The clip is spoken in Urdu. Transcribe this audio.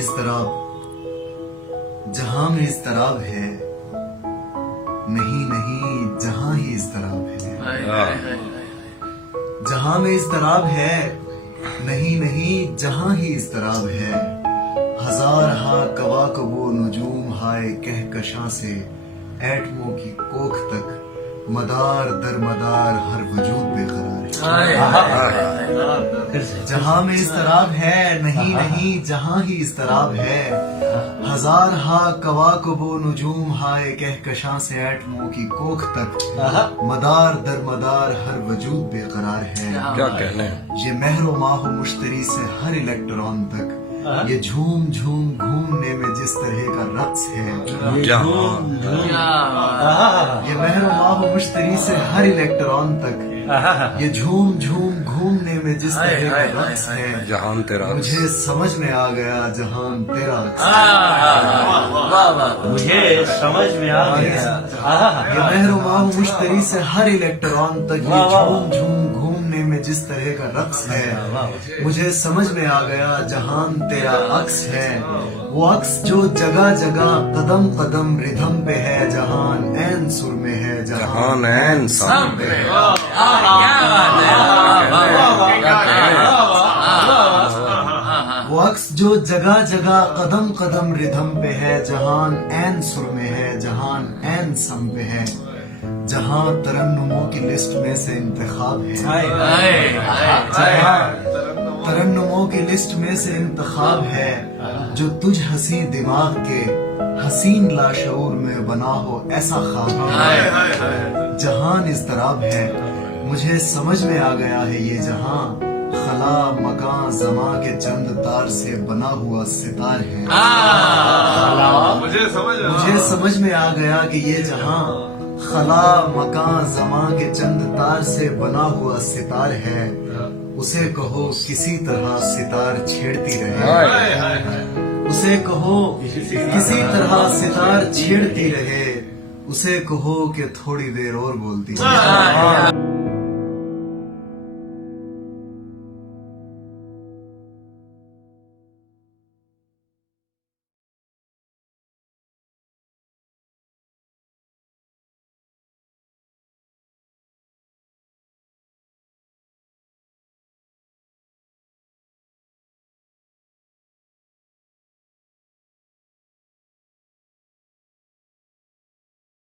اضطراب جہاں میں اضطراب ہے، نہیں نہیں جہاں ہی اضطراب ہے، جہاں میں اضطراب ہے، نہیں نہیں جہاں ہی اضطراب ہے، ہزار ہا کواکب و نجوم ہائے کہکشاں سے ایٹموں کی کوکھ تک، مدار در مدار ہر وجود بے قرار ہے، جہاں میں اضطراب ہے، نہیں نہیں جہاں ہی اضطراب ہے، ہزار ہا کواکب و نجوم ہائے کہکشاں سے ایٹموں کی کوکھ تک، مدار در مدار ہر وجود بے قرار ہے، کیا کہنے یہ مہر و ماہ و مشتری سے ہر الیکٹران تک، یہ جھوم جھوم گھومنے میں جس طرح کا رقص ہے، یہ مہر و ماہ و مشتری سے ہر الیکٹران تک، یہ جھوم جھوم گھومنے میں جس طرح کا رقص ہے، جہان تیرا مجھے سمجھ میں آ گیا جہان تیرا رقص، مجھے سمجھ میں آ گیا یہ مہر و ماہ و مشتری سے ہر الیکٹران تک، یہ جھوم جھوم گھومنے میں جس طرح کا رقص ہے، مجھے سمجھ میں آ گیا جہان تیرا عکس ہے، وہ عکس جو جگہ جگہ قدم قدم ردھم پہ ہے، جہان عین سر میں ہے، جہان عین سر پہ ہے، وہ عکس جو جگہ جگہ قدم قدم ردھم پہ ہے، جہان عین سر میں ہے، جہان عین سم پہ ہے، جہاں ترنموں کی لسٹ میں سے انتخاب ہے، جہاں ترنموں کی لسٹ میں سے انتخاب ہے، جو تجھ ہنسی دماغ کے حسین لاشعور میں بنا ہو ایسا خواب ہے، جہان اضطراب ہے، مجھے سمجھ میں آ گیا ہے یہ جہاں خلا مکان زماں کے چند تار سے بنا ہوا ستار ہے، مجھے سمجھ میں آ گیا کہ یہ جہاں خلا مکان زماں کے چند تار سے بنا ہوا ستار ہے، اسے کہو کسی طرح ستار چھیڑتی رہے، اسے کہو کسی طرح ستار چھیڑتی رہے، اسے کہو کہ تھوڑی دیر اور بولتی رہے۔